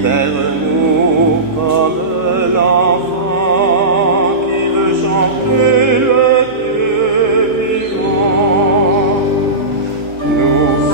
libère-nous comme l'enfant qui veut chanter le Dieu vivant. Nous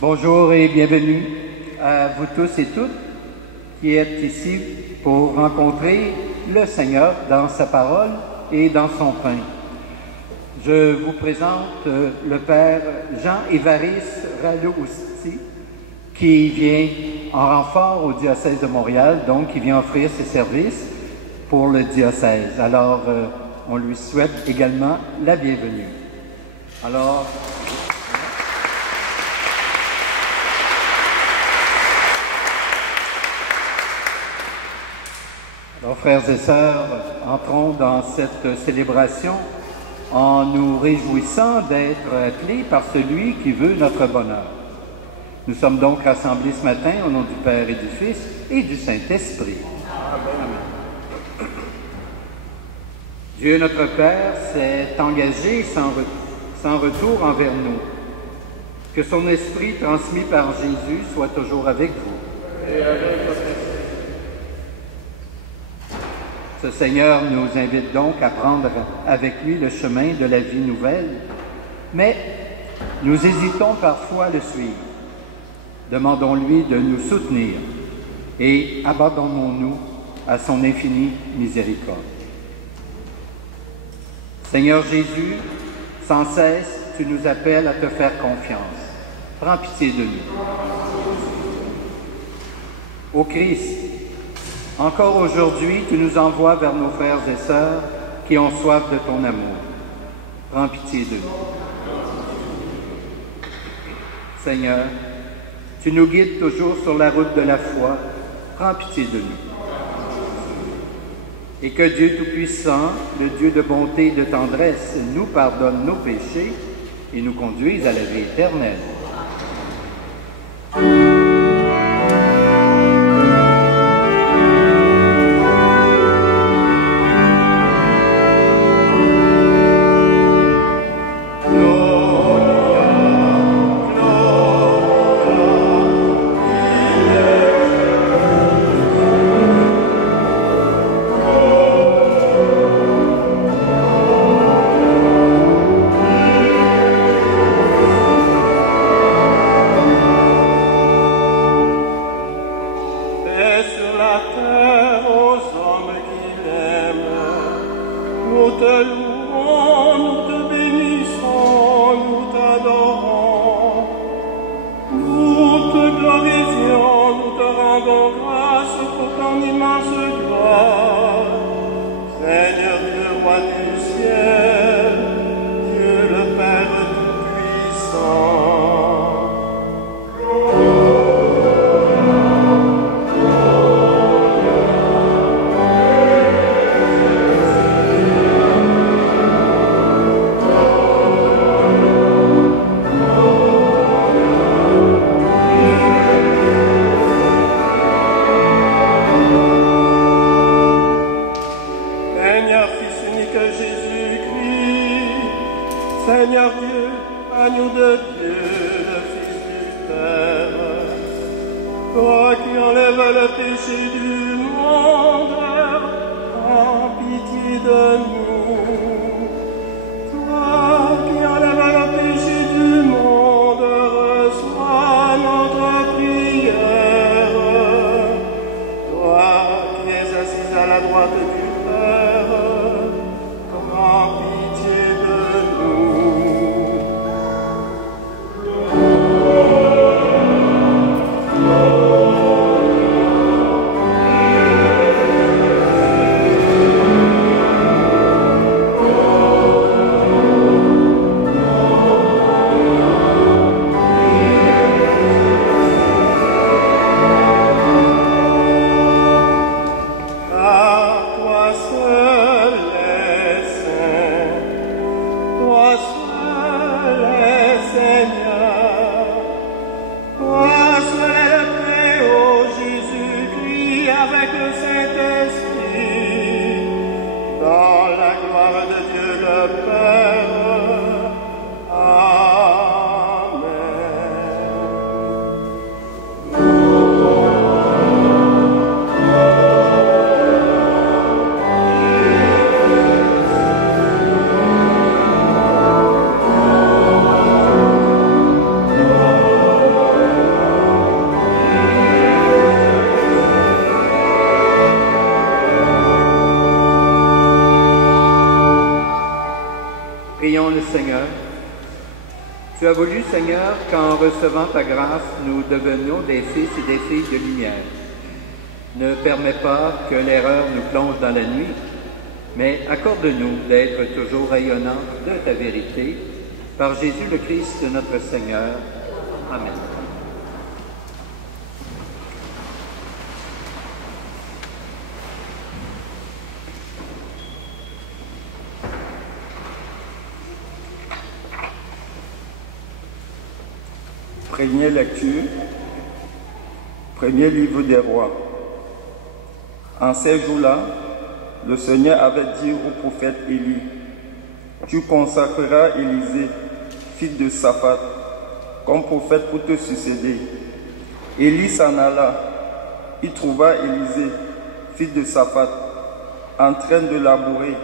Bonjour et bienvenue à vous tous et toutes qui êtes ici pour rencontrer le Seigneur dans sa parole et dans son pain. Je vous présente le Père Jean-Évariste Ralousti qui vient en renfort au diocèse de Montréal, donc qui vient offrir ses services pour le diocèse. Alors, on lui souhaite également la bienvenue. Alors, frères et sœurs, entrons dans cette célébration en nous réjouissant d'être appelés par celui qui veut notre bonheur. Nous sommes donc rassemblés ce matin au nom du Père et du Fils et du Saint-Esprit. Amen. Dieu notre Père s'est engagé sans retour envers nous. Que son Esprit transmis par Jésus soit toujours avec vous. Et avec votre Esprit. Ce Seigneur nous invite donc à prendre avec lui le chemin de la vie nouvelle, mais nous hésitons parfois à le suivre. Demandons-lui de nous soutenir et abandonnons-nous à son infinie miséricorde. Seigneur Jésus, sans cesse, tu nous appelles à te faire confiance. Prends pitié de nous. Ô Christ, encore aujourd'hui, tu nous envoies vers nos frères et sœurs qui ont soif de ton amour. Prends pitié de nous. Seigneur, tu nous guides toujours sur la route de la foi. Prends pitié de nous. Et que Dieu Tout-Puissant, le Dieu de bonté et de tendresse, nous pardonne nos péchés et nous conduise à la vie éternelle. Gloria, Seigneur Dieu, agneau de Dieu, le Fils du Père, toi qui enlèves le péché du monde, prends pitié de nous. Toi qui enlèves le péché du monde, reçois notre prière. Toi qui es assis à la droite du Père, prends pitié de nous. Prions le Seigneur. Tu as voulu, Seigneur, qu'en recevant ta grâce, nous devenions des fils et des filles de lumière. Ne permets pas que l'erreur nous plonge dans la nuit, mais accorde-nous d'être toujours rayonnants de ta vérité. Par Jésus le Christ, notre Seigneur. Amen. Première lecture, premier livre des rois. En ces jours-là, le Seigneur avait dit au prophète Élie, « Tu consacreras Élisée, fils de Saphat, comme prophète pour te succéder. » Élie s'en alla. Il trouva Élisée, fils de Saphat, en train de labourer.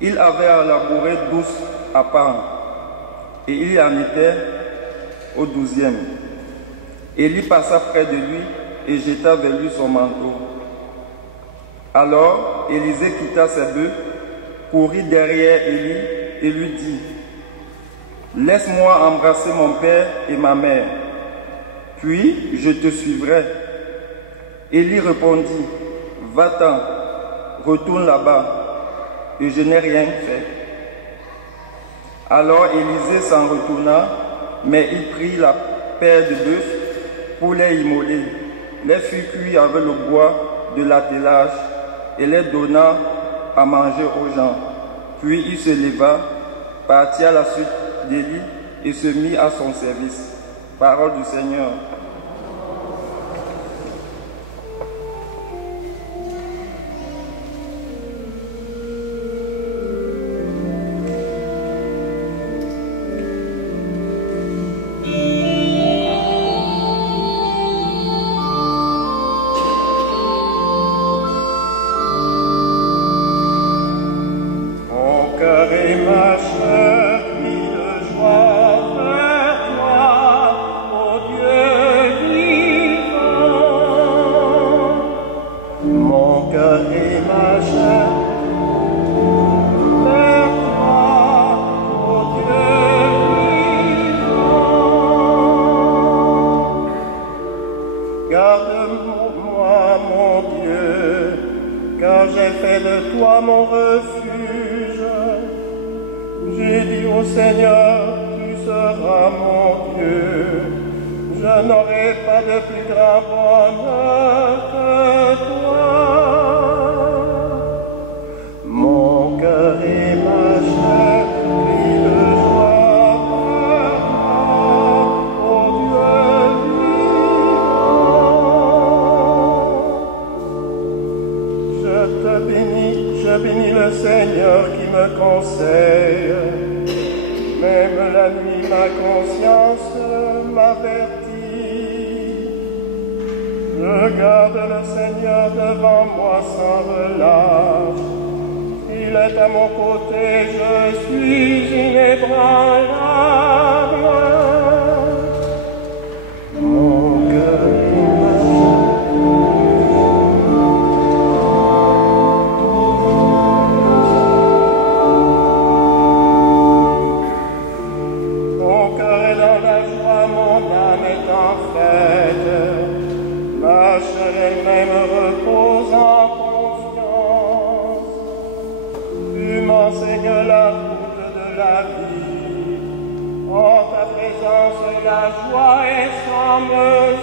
Il avait à labourer 12 apparts, et il en était au 12e. Élie passa près de lui et jeta vers lui son manteau. Alors Élisée quitta ses bœufs, courut derrière Élie et lui dit, « Laisse-moi embrasser mon père et ma mère, puis je te suivrai. » Élie répondit, « Va-t'en, retourne là-bas, et je n'ai rien fait. » Alors Élisée s'en retourna, mais il prit la paire de bœufs pour les immoler, les fit cuire avec le bois de l'attelage et les donna à manger aux gens. Puis il se leva, partit à la suite d'Élie et se mit à son service. Parole du Seigneur. Garde-moi, mon Dieu, car j'ai fait de toi mon refuge. J'ai dit au Seigneur, tu seras mon Dieu. Je n'aurai pas de plus grand bonheur que toi. Mon cœur et ma chair crient de joie vers toi, ô Dieu vivant. Je bénis le Seigneur qui me conseille. la nuit, ma conscience m'avertit. Je garde le Seigneur devant moi sans relâche. Il est à mon côté, je suis inébranlable. Mon cœur est dans la joie, mon âme est en fête. Ma chair elle-même repose en confiance. Tu m'enseignes la route de la vie. En ta présence, la joie est sans mesure.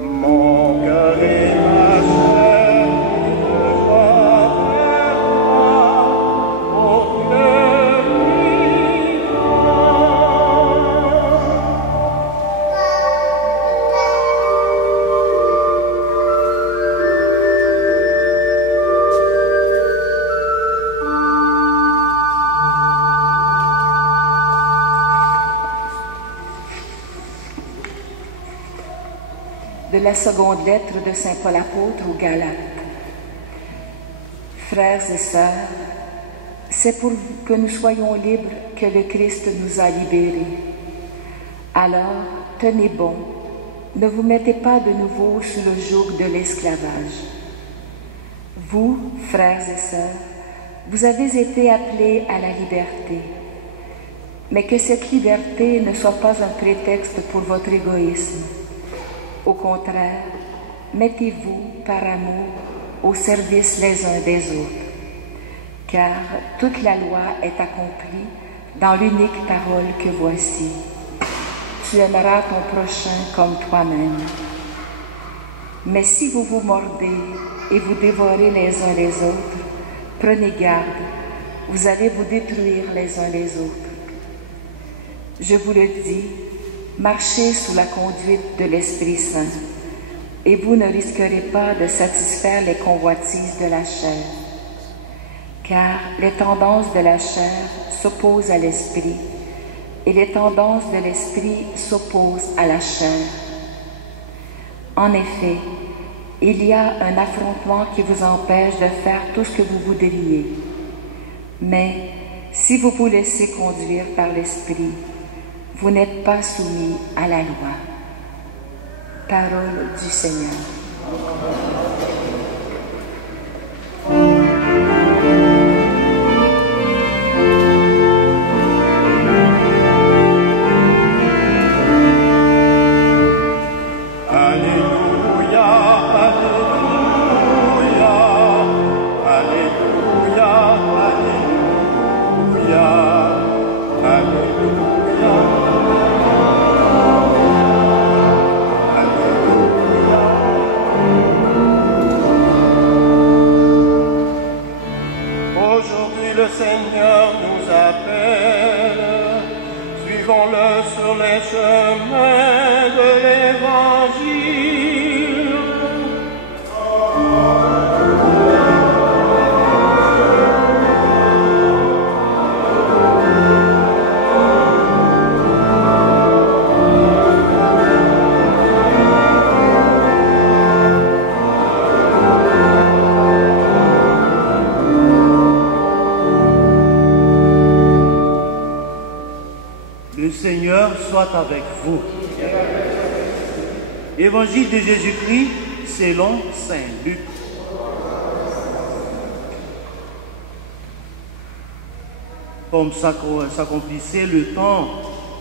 Mon cœur et ma chair de joie vers toi, ô cœur de la seconde lettre de Saint Paul apôtre aux Galates. Frères et sœurs, c'est pour que nous soyons libres que le Christ nous a libérés. Alors, tenez bon, ne vous mettez pas de nouveau sous le joug de l'esclavage. Vous, frères et sœurs, vous avez été appelés à la liberté, mais que cette liberté ne soit pas un prétexte pour votre égoïsme. Au contraire, mettez-vous par amour au service les uns des autres, car toute la loi est accomplie dans l'unique parole que voici. Tu aimeras ton prochain comme toi-même. Mais si vous vous mordez et vous dévorez les uns les autres, prenez garde, vous allez vous détruire les uns les autres. Je vous le dis, marchez sous la conduite de l'Esprit Saint, et vous ne risquerez pas de satisfaire les convoitises de la chair, car les tendances de la chair s'opposent à l'Esprit, et les tendances de l'Esprit s'opposent à la chair. En effet, il y a un affrontement qui vous empêche de faire tout ce que vous voudriez. Mais si vous vous laissez conduire par l'Esprit, vous n'êtes pas soumis à la loi. Parole du Seigneur. Avec vous. Évangile de Jésus-Christ selon Saint Luc. Comme s'accomplissait le temps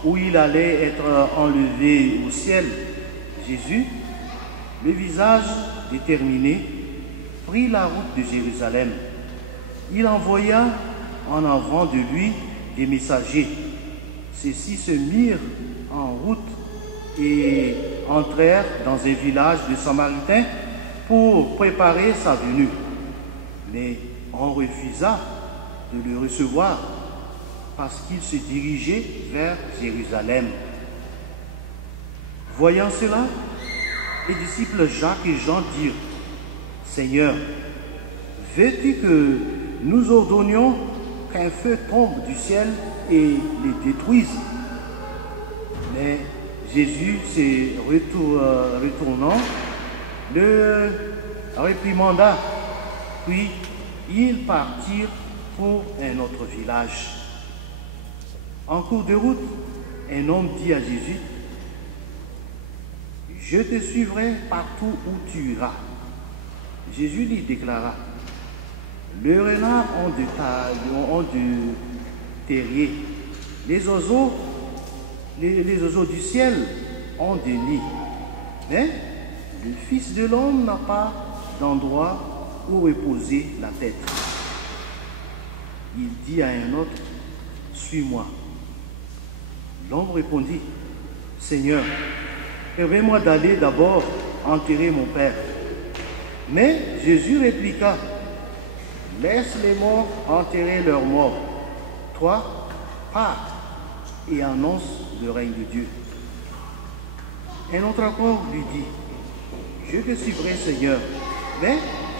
où il allait être enlevé au ciel, Jésus, le visage déterminé, prit la route de Jérusalem. Il envoya en avant de lui des messagers. Ceux-ci se mirent en route et entrèrent dans un village de Samaritains pour préparer sa venue. Mais on refusa de le recevoir parce qu'il se dirigeait vers Jérusalem. Voyant cela, les disciples Jacques et Jean dirent: Seigneur, veux-tu que nous ordonnions qu'un feu tombe du ciel et les détruise. Mais Jésus, retournant, le réprimanda, puis ils partirent pour un autre village. En cours de route, un homme dit à Jésus, « Je te suivrai partout où tu iras. » Jésus lui déclara, « Les renards ont du terrier, les oiseaux du ciel ont des nids, mais le Fils de l'homme n'a pas d'endroit où reposer la tête. » Il dit à un autre, « Suis-moi. » L'homme répondit, « Seigneur, permets-moi d'aller d'abord enterrer mon père. » Mais Jésus répliqua, « Laisse les morts enterrer leurs morts. Toi, pars et annonce le règne de Dieu. » Un autre encore lui dit, « Je te suivrai, Seigneur, mais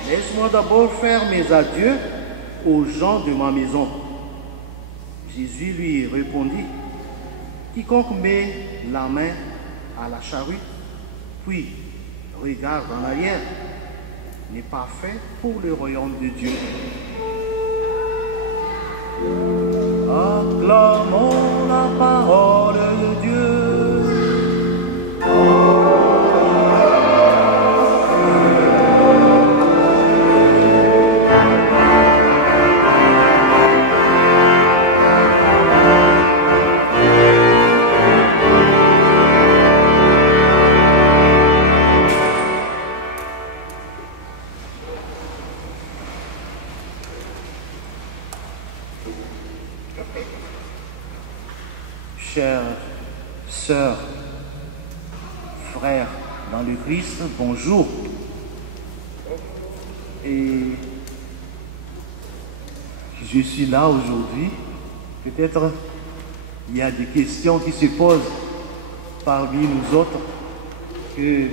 laisse-moi d'abord faire mes adieux aux gens de ma maison. » Jésus lui répondit, « Quiconque met la main à la charrue, puis regarde en arrière, n'est pas fait pour le royaume de Dieu. » Acclamons la parole de Dieu. Chers sœurs, frères dans le Christ, bonjour. Et je suis là aujourd'hui. Peut-être il y a des questions qui se posent parmi nous autres. Qui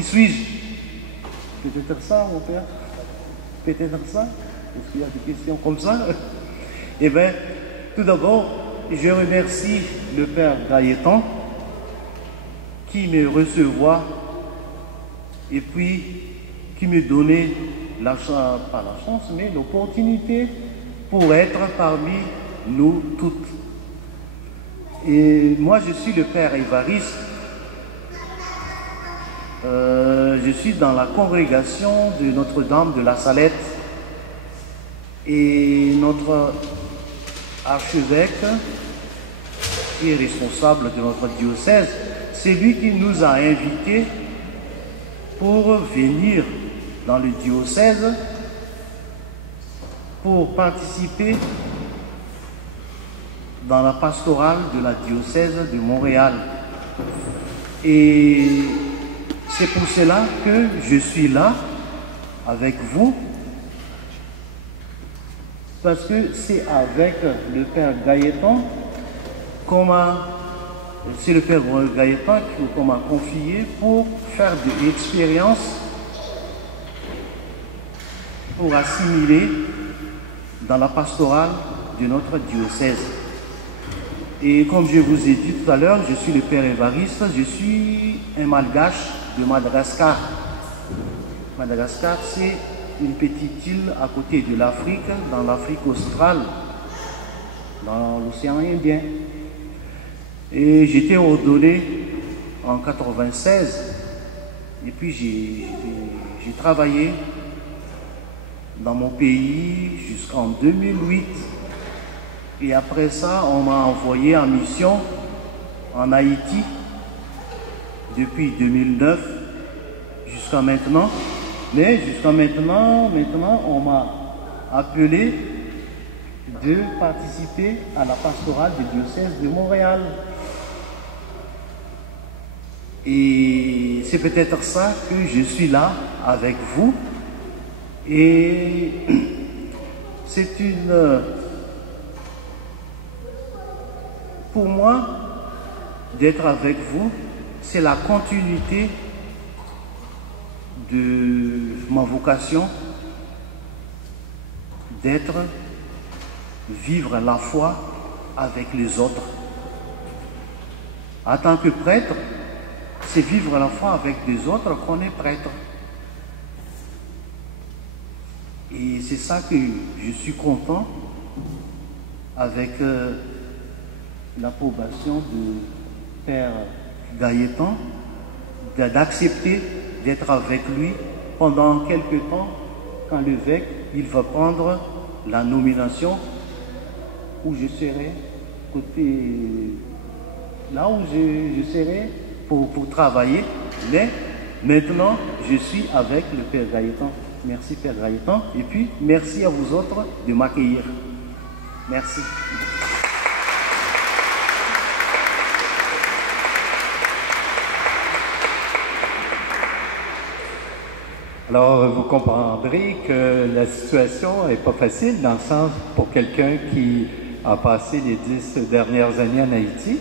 suis-je? Peut-être ça, mon père? Peut-être ça? Est-ce qu'il y a des questions comme ça? Eh bien, tout d'abord, je remercie le Père Gaëtan qui me recevoir et puis qui me donnait pas la chance, mais l'opportunité pour être parmi nous toutes. Et moi, je suis le Père Évariste. Je suis dans la congrégation de Notre-Dame de la Salette et notre archevêque, qui est responsable de notre diocèse, c'est lui qui nous a invités pour venir dans le diocèse pour participer dans la pastorale de la diocèse de Montréal. Et c'est pour cela que je suis là avec vous, parce que c'est avec le Père Gaëtan c'est le Père Gaëtan qu'on m'a confié pour faire de l'expérience, pour assimiler dans la pastorale de notre diocèse. Et comme je vous ai dit tout à l'heure, je suis le Père Évariste, je suis un malgache de Madagascar. Madagascar, c'est une petite île à côté de l'Afrique, dans l'Afrique australe, dans l'océan Indien. Et j'étais ordonné en 1996, et puis j'ai travaillé dans mon pays jusqu'en 2008. Et après ça, on m'a envoyé en mission en Haïti depuis 2009 jusqu'à maintenant. Mais jusqu'à maintenant, on m'a appelé de participer à la pastorale du diocèse de Montréal. Et c'est peut-être ça que je suis là avec vous. Et c'est pour moi, d'être avec vous, c'est la continuité de ma vocation d'être vivre la foi avec les autres. En tant que prêtre, c'est vivre la foi avec des autres qu'on est prêtre. Et c'est ça que je suis content avec l'approbation de Père Gaëtan, d'accepter d'être avec lui pendant quelques temps quand l'évêque il va prendre la nomination où je serai là où je serai pour travailler. Mais maintenant, je suis avec le Père Gaëtan. Merci Père Gaëtan. Et puis, merci à vous autres de m'accueillir. Merci. Alors, vous comprendrez que la situation n'est pas facile dans le sens pour quelqu'un qui a passé les 10 dernières années en Haïti.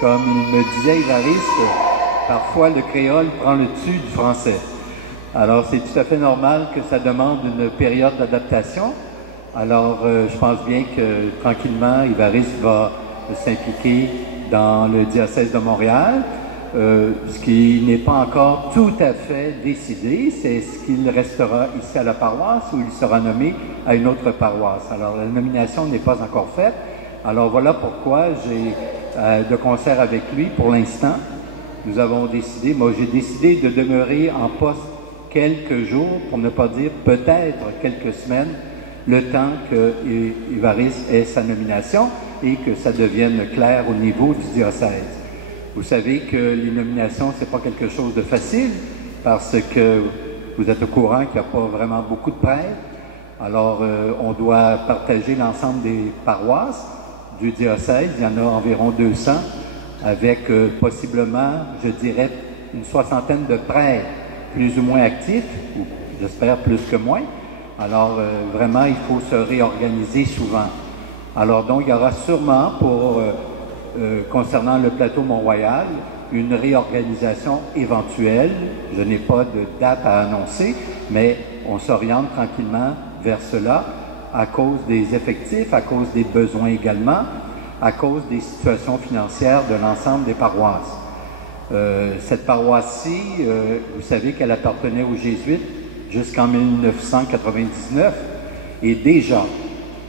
Comme il me disait Évariste, parfois le créole prend le dessus du français. Alors, c'est tout à fait normal que ça demande une période d'adaptation. Alors, je pense bien que tranquillement, Évariste va s'impliquer dans le diocèse de Montréal. Ce qui n'est pas encore tout à fait décidé, c'est ce qu'il restera ici à la paroisse ou il sera nommé à une autre paroisse. Alors, la nomination n'est pas encore faite. Alors, voilà pourquoi j'ai, de concert avec lui, pour l'instant, nous avons décidé, moi j'ai décidé de demeurer en poste quelques jours, pour ne pas dire peut-être quelques semaines, le temps que Évariste ait sa nomination et que ça devienne clair au niveau du diocèse. Vous savez que les nominations, c'est pas quelque chose de facile parce que vous êtes au courant qu'il n'y a pas vraiment beaucoup de prêtres. Alors, on doit partager l'ensemble des paroisses du diocèse. Il y en a environ 200 avec possiblement, je dirais, une soixantaine de prêtres plus ou moins actifs, ou j'espère plus que moins. Alors, vraiment, il faut se réorganiser souvent. Alors, donc, il y aura sûrement pour... concernant le plateau Mont-Royal, une réorganisation éventuelle. Je n'ai pas de date à annoncer, mais on s'oriente tranquillement vers cela à cause des effectifs, à cause des besoins également, à cause des situations financières de l'ensemble des paroisses. Cette paroisse-ci, vous savez qu'elle appartenait aux Jésuites jusqu'en 1999 et déjà,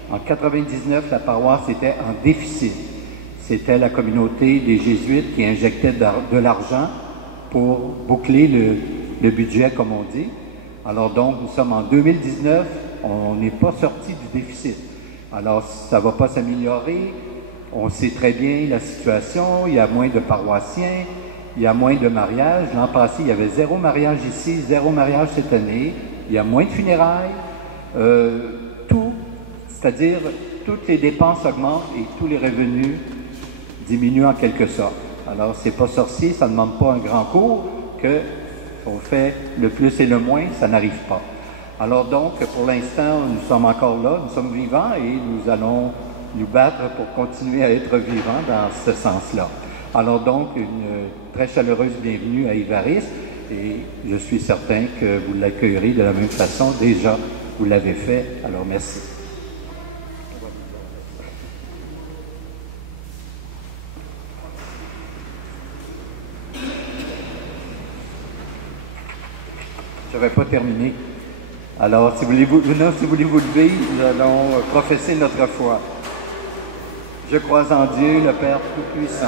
en 1999, la paroisse était en déficit. C'était la communauté des Jésuites qui injectait de l'argent pour boucler le budget, comme on dit. Alors donc, nous sommes en 2019, on n'est pas sorti du déficit. Alors, ça ne va pas s'améliorer. On sait très bien la situation, il y a moins de paroissiens, il y a moins de mariages. L'an passé, il y avait 0 mariage ici, 0 mariage cette année. Il y a moins de funérailles. C'est-à-dire, toutes les dépenses augmentent et tous les revenus diminuent en quelque sorte. Alors, c'est pas sorcier, ça ne demande pas un grand cours, que on fait le plus et le moins, ça n'arrive pas. Alors donc, pour l'instant, nous sommes encore là, nous sommes vivants et nous allons nous battre pour continuer à être vivants dans ce sens-là. Alors donc, une très chaleureuse bienvenue à Évariste et je suis certain que vous l'accueillerez de la même façon. Déjà, vous l'avez fait, alors merci. Je n'avais pas terminé. Alors, si vous voulez vous lever, nous allons professer notre foi. Je crois en Dieu, le Père Tout-Puissant,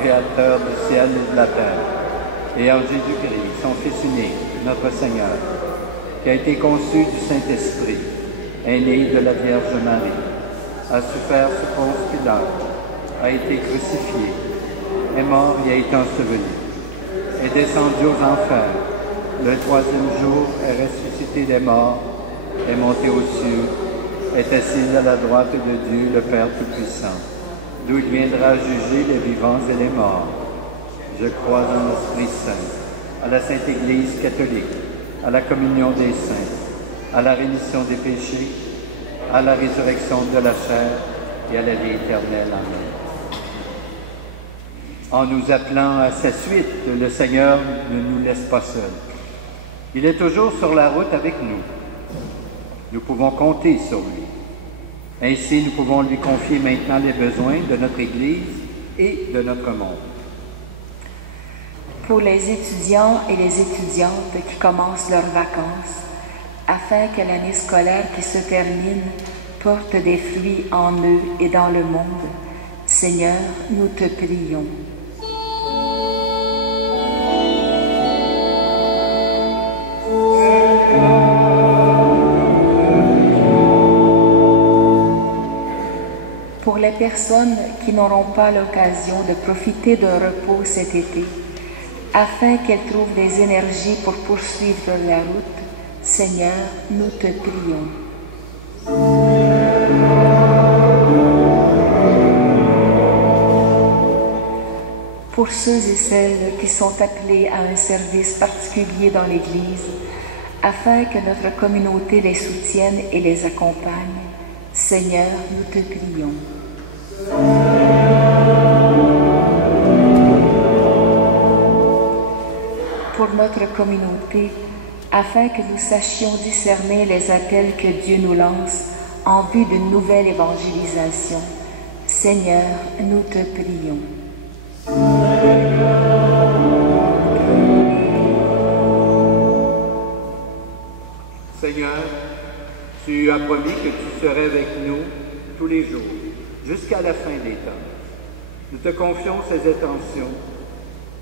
Créateur du ciel et de la terre, et en Jésus-Christ, son Fils unique, notre Seigneur, qui a été conçu du Saint-Esprit, est né de la Vierge Marie, a souffert sous Ponce Pilate, a été crucifié, est mort et a été enseveli, est descendu aux enfers. Le 3e jour est ressuscité des morts, est monté aux cieux, est assis à la droite de Dieu, le Père Tout-Puissant, d'où il viendra juger les vivants et les morts. Je crois en l'Esprit Saint, à la Sainte Église catholique, à la communion des saints, à la rémission des péchés, à la résurrection de la chair et à la vie éternelle. Amen. En nous appelant à sa suite, le Seigneur ne nous laisse pas seuls. Il est toujours sur la route avec nous. Nous pouvons compter sur lui. Ainsi, nous pouvons lui confier maintenant les besoins de notre Église et de notre monde. Pour les étudiants et les étudiantes qui commencent leurs vacances, afin que l'année scolaire qui se termine porte des fruits en eux et dans le monde, Seigneur, nous te prions. Pour les personnes qui n'auront pas l'occasion de profiter d'un repos cet été, afin qu'elles trouvent des énergies pour poursuivre la route, Seigneur, nous te prions. Pour ceux et celles qui sont appelés à un service particulier dans l'Église, afin que notre communauté les soutienne et les accompagne, Seigneur, nous te prions. Pour notre communauté, afin que nous sachions discerner les appels que Dieu nous lance en vue d'une nouvelle évangélisation, Seigneur, nous te prions. Seigneur, tu as promis que tu serais avec nous tous les jours, jusqu'à la fin des temps. Nous te confions ces intentions,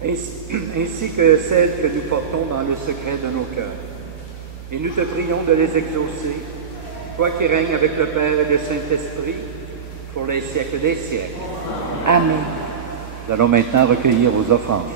ainsi que celles que nous portons dans le secret de nos cœurs. Et nous te prions de les exaucer, toi qui règnes avec le Père et le Saint-Esprit, pour les siècles des siècles. Amen. Nous allons maintenant recueillir vos offrandes.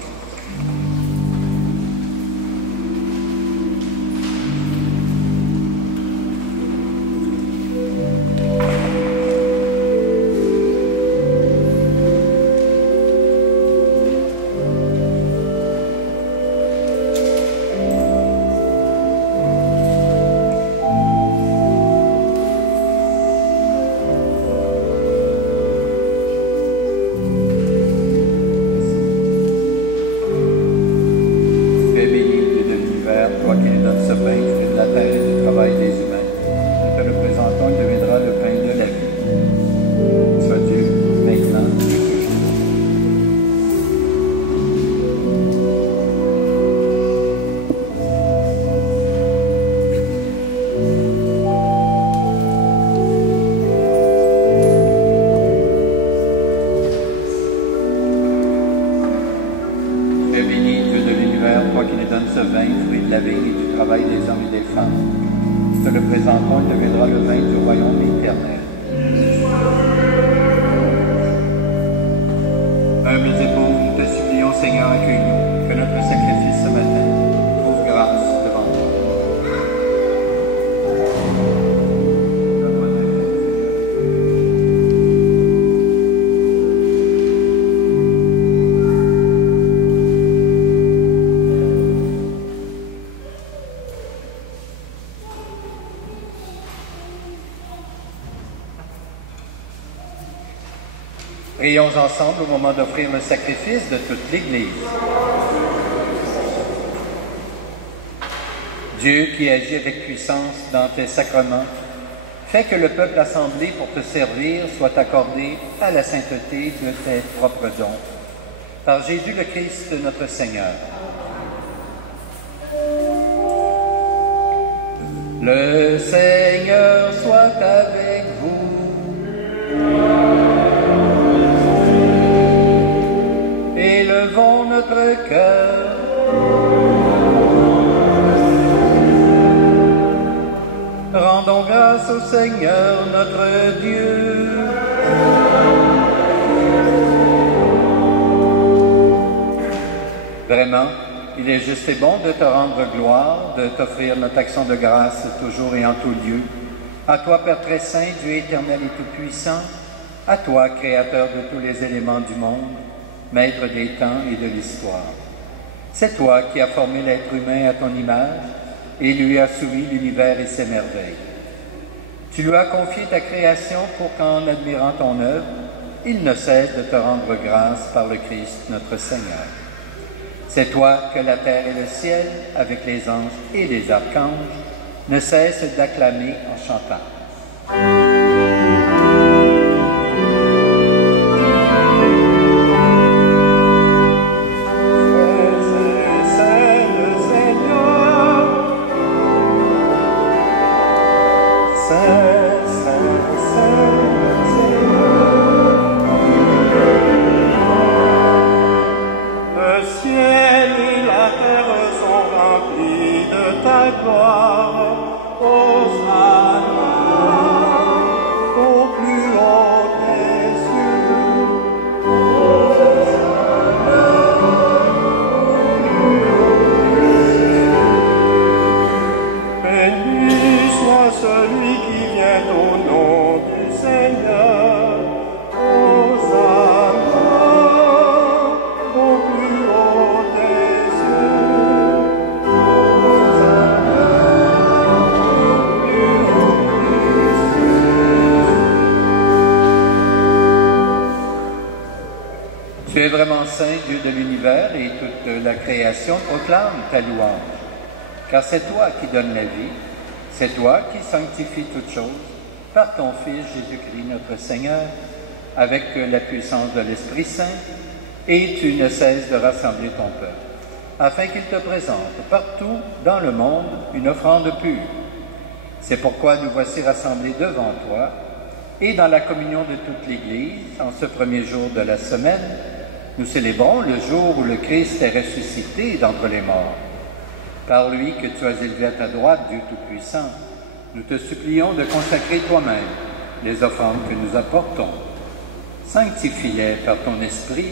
Prions ensemble au moment d'offrir le sacrifice de toute l'Église. Dieu qui agit avec puissance dans tes sacrements, fais que le peuple assemblé pour te servir soit accordé à la sainteté de tes propres dons. Par Jésus le Christ, notre Seigneur. Le Seigneur soit avec vous. Élevons notre cœur. Rendons grâce au Seigneur notre Dieu. Vraiment, il est juste et bon de te rendre gloire, de t'offrir notre action de grâce toujours et en tout lieu. À toi, Père très saint, Dieu éternel et tout-puissant, à toi, Créateur de tous les éléments du monde, Maître des temps et de l'histoire. C'est toi qui as formé l'être humain à ton image et lui as soumis l'univers et ses merveilles. Tu lui as confié ta création pour qu'en admirant ton œuvre, il ne cesse de te rendre grâce par le Christ notre Seigneur. C'est toi que la terre et le ciel, avec les anges et les archanges, ne cessent d'acclamer en chantant. Tu es vraiment saint, Dieu de l'univers, et toute la création proclame ta louange. Car c'est toi qui donnes la vie, c'est toi qui sanctifies toutes choses, par ton Fils Jésus-Christ notre Seigneur, avec la puissance de l'Esprit Saint, et tu ne cesses de rassembler ton peuple, afin qu'il te présente partout dans le monde une offrande pure. C'est pourquoi nous voici rassemblés devant toi, et dans la communion de toute l'Église, en ce premier jour de la semaine, nous célébrons le jour où le Christ est ressuscité d'entre les morts. Par lui que tu as élevé à ta droite, Dieu Tout-Puissant, nous te supplions de consacrer toi-même les offrandes que nous apportons. Sanctifie-les par ton Esprit,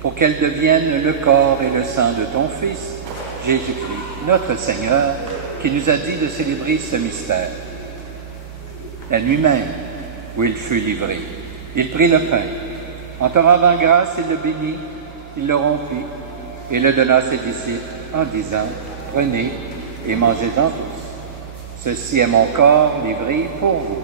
pour qu'elles deviennent le corps et le sang de ton Fils, Jésus-Christ, notre Seigneur, qui nous a dit de célébrer ce mystère. La nuit même, où il fut livré, il prit le pain. En te rendant grâce, il le bénit, il le rompit et le donna à ses disciples en disant, « Prenez et mangez-en tous. Ceci est mon corps livré pour vous. »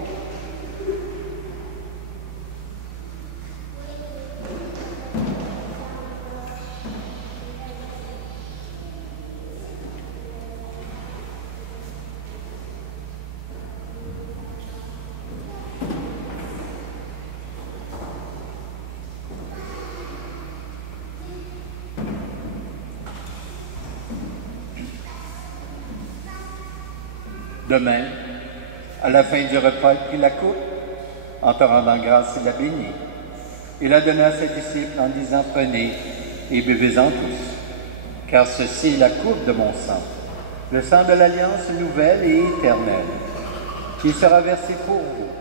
Demain, à la fin du repas, il prit la coupe. En te rendant grâce, il la bénit. Il la donna à ses disciples en disant, « Prenez et buvez-en tous, car ceci est la coupe de mon sang, le sang de l'alliance nouvelle et éternelle, qui sera versé pour vous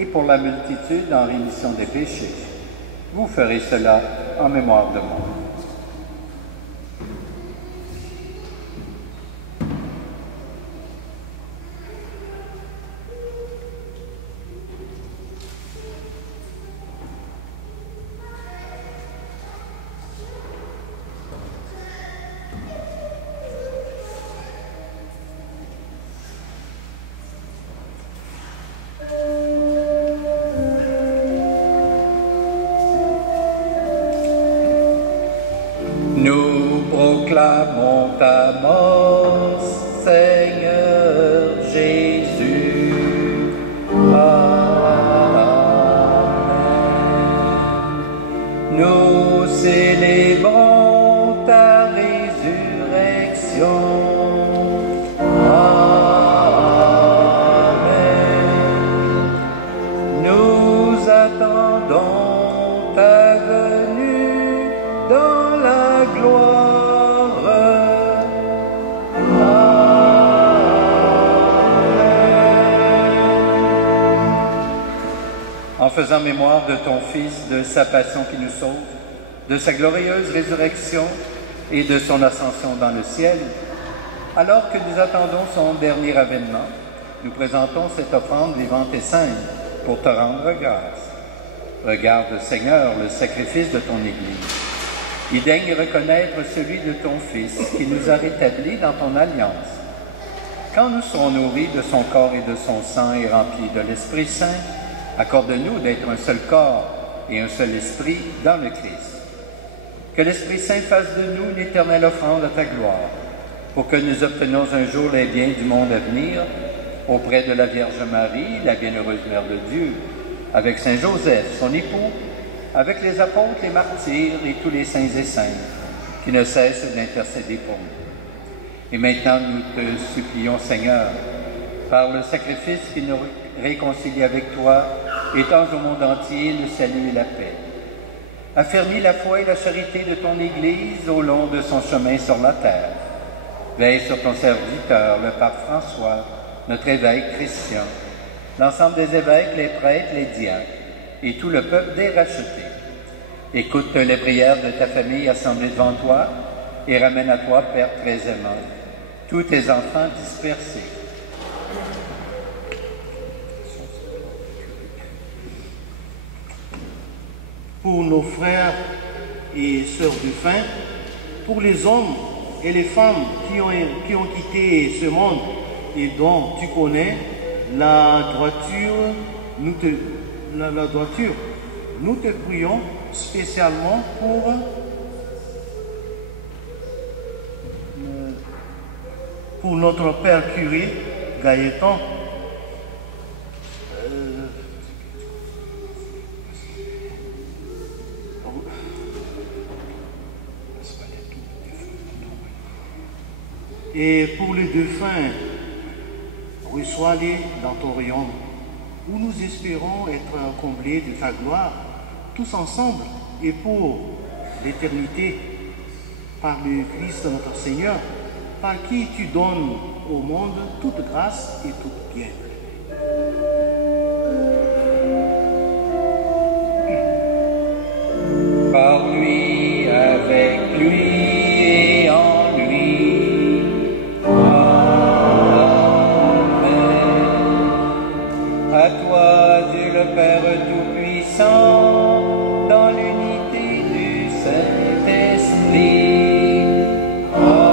et pour la multitude en rémission des péchés. Vous ferez cela en mémoire de moi. » Nous proclamons ta mort, Seigneur Jésus. Amen. Nous célébrons ta résurrection. Amen. Nous attendons ta venue dans la gloire. En faisant mémoire de ton Fils, de sa passion qui nous sauve, de sa glorieuse résurrection et de son ascension dans le ciel, alors que nous attendons son dernier avènement, nous présentons cette offrande vivante et sainte pour te rendre grâce. Regarde, Seigneur, le sacrifice de ton Église. Et daigne reconnaître celui de ton Fils qui nous a rétablis dans ton alliance. Quand nous serons nourris de son corps et de son sang et remplis de l'Esprit Saint, accorde-nous d'être un seul corps et un seul esprit dans le Christ. Que l'Esprit Saint fasse de nous une éternelle offrande à ta gloire, pour que nous obtenions un jour les biens du monde à venir, auprès de la Vierge Marie, la bienheureuse Mère de Dieu, avec Saint Joseph, son époux, avec les apôtres, les martyrs et tous les saints et saintes, qui ne cessent d'intercéder pour nous. Et maintenant, nous te supplions, Seigneur, par le sacrifice qui nous réconcilie avec toi, étends au monde entier le salut et la paix. Affermis la foi et la charité de ton Église au long de son chemin sur la terre. Veille sur ton serviteur, le pape François, notre évêque Christian, l'ensemble des évêques, les prêtres, les diacres, et tout le peuple des rachetés. Écoute les prières de ta famille assemblée devant toi, et ramène à toi, Père très aimant, tous tes enfants dispersés. Pour nos frères et sœurs du fin, pour les hommes et les femmes qui ont quitté ce monde et dont tu connais la droiture, nous te prions spécialement pour notre Père curé, Gaëtan. Et pour les défunts, reçois-les dans ton royaume, où nous espérons être comblés de ta gloire, tous ensemble, et pour l'éternité, par le Christ notre Seigneur, par qui tu donnes au monde toute grâce et tout bien. Par lui, avec lui et en lui. Amen. À toi, Dieu le Père Tout-Puissant, dans l'unité du Saint-Esprit. Amen.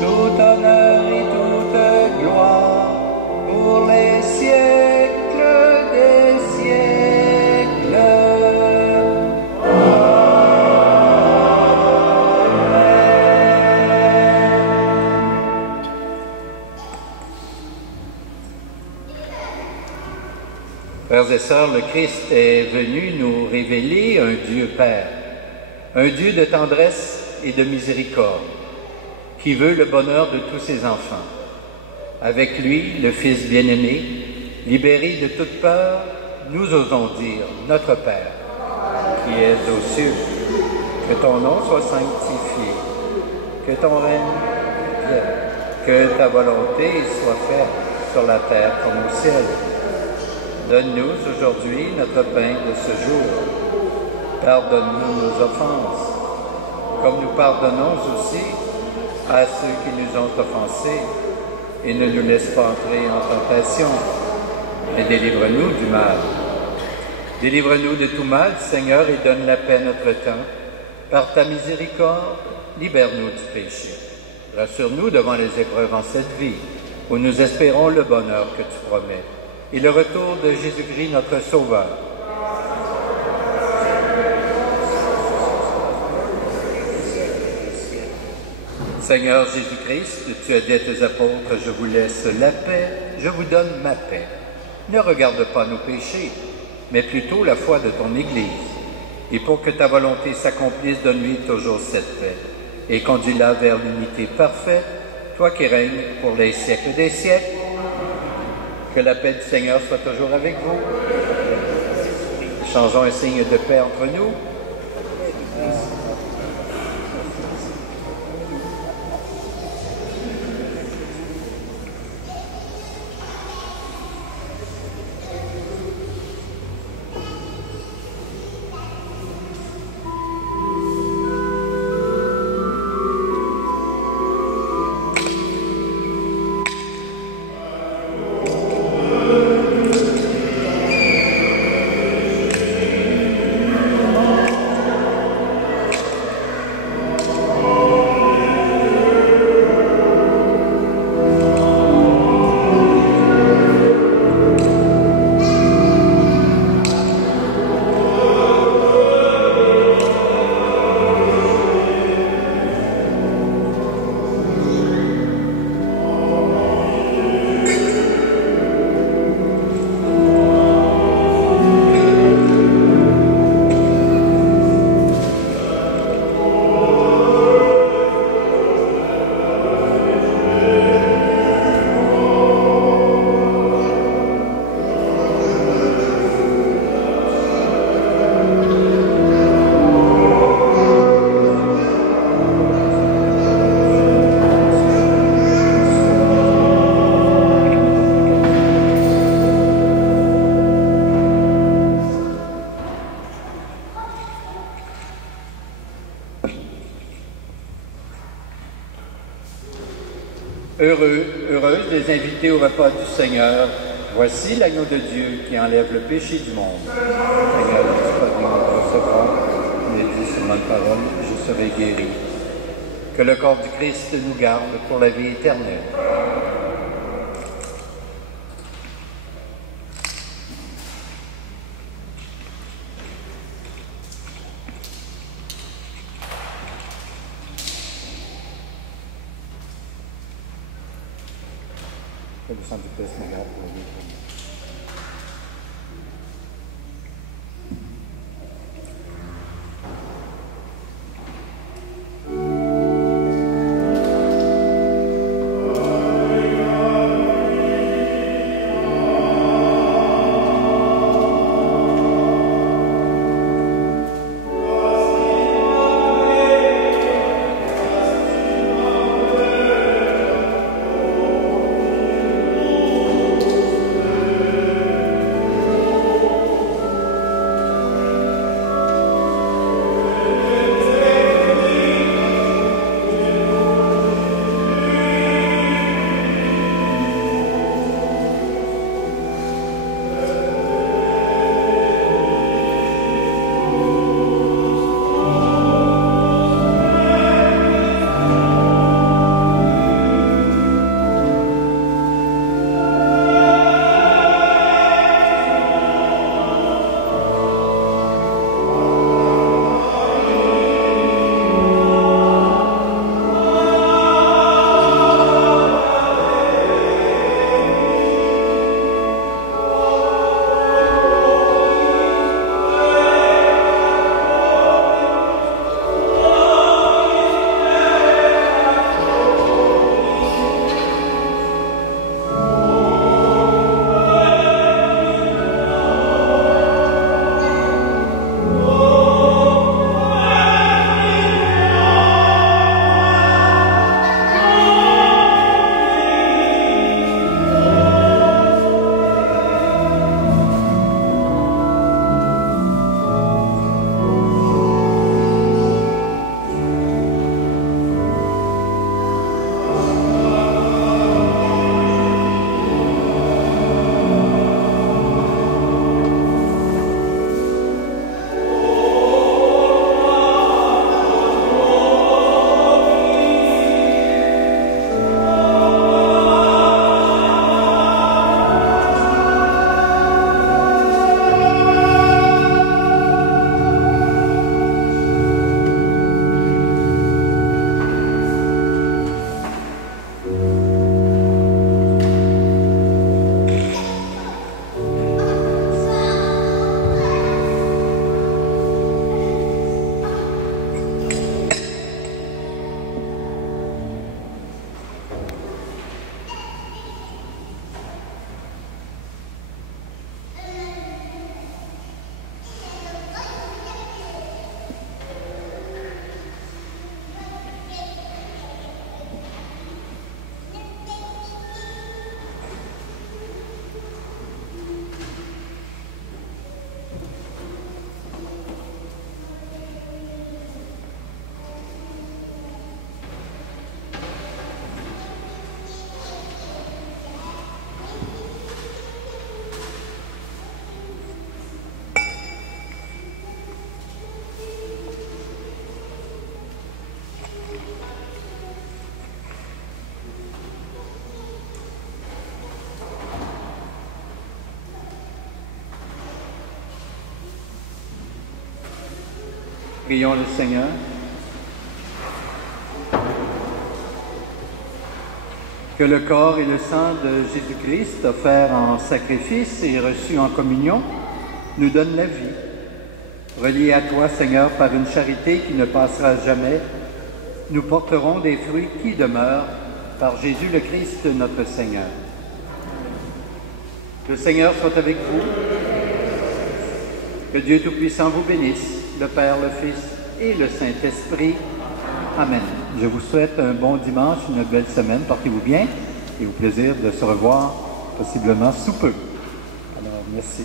Tout honneur et toute gloire pour les siècles des siècles. Frères et sœurs, le Christ est venu nous révéler un Dieu Père, un Dieu de tendresse et de miséricorde, qui veut le bonheur de tous ses enfants. Avec lui, le Fils bien-aimé, libéré de toute peur, nous osons dire, Notre Père, qui es aux cieux, que ton nom soit sanctifié, que ton règne vienne, que ta volonté soit faite sur la terre comme au ciel. Donne-nous aujourd'hui notre pain de ce jour. Pardonne-nous nos offenses, comme nous pardonnons aussi à ceux qui nous ont offensés, et ne nous laisse pas entrer en tentation, mais délivre-nous du mal. Délivre-nous de tout mal, Seigneur, et donne la paix à notre temps. Par ta miséricorde, libère-nous du péché. Rassure-nous devant les épreuves en cette vie, où nous espérons le bonheur que tu promets, et le retour de Jésus-Christ, notre Sauveur. Seigneur Jésus-Christ, tu as dit à tes apôtres, je vous laisse la paix, je vous donne ma paix. Ne regarde pas nos péchés, mais plutôt la foi de ton Église. Et pour que ta volonté s'accomplisse, donne-lui toujours cette paix, et conduis-la vers l'unité parfaite, toi qui règnes pour les siècles des siècles. Que la paix du Seigneur soit toujours avec vous. Changeons un signe de paix entre nous. Heureuse des invités au repas du Seigneur. Voici l'agneau de Dieu qui enlève le péché du monde. Seigneur, ne dis pas de nous recevoir, mais dis seulement une parole, je serai guéri. Que le corps du Christ nous garde pour la vie éternelle. le sang du Christ me garde pour la vie éternelle. Prions le Seigneur. Que le corps et le sang de Jésus-Christ, offert en sacrifice et reçu en communion, nous donnent la vie. Reliés à toi, Seigneur, par une charité qui ne passera jamais, nous porterons des fruits qui demeurent par Jésus le Christ, notre Seigneur. Le Seigneur soit avec vous. Que Dieu Tout-Puissant vous bénisse, le Père, le Fils et le Saint-Esprit. Amen. Je vous souhaite un bon dimanche, une belle semaine. Portez-vous bien et au plaisir de se revoir possiblement sous peu. Alors, merci.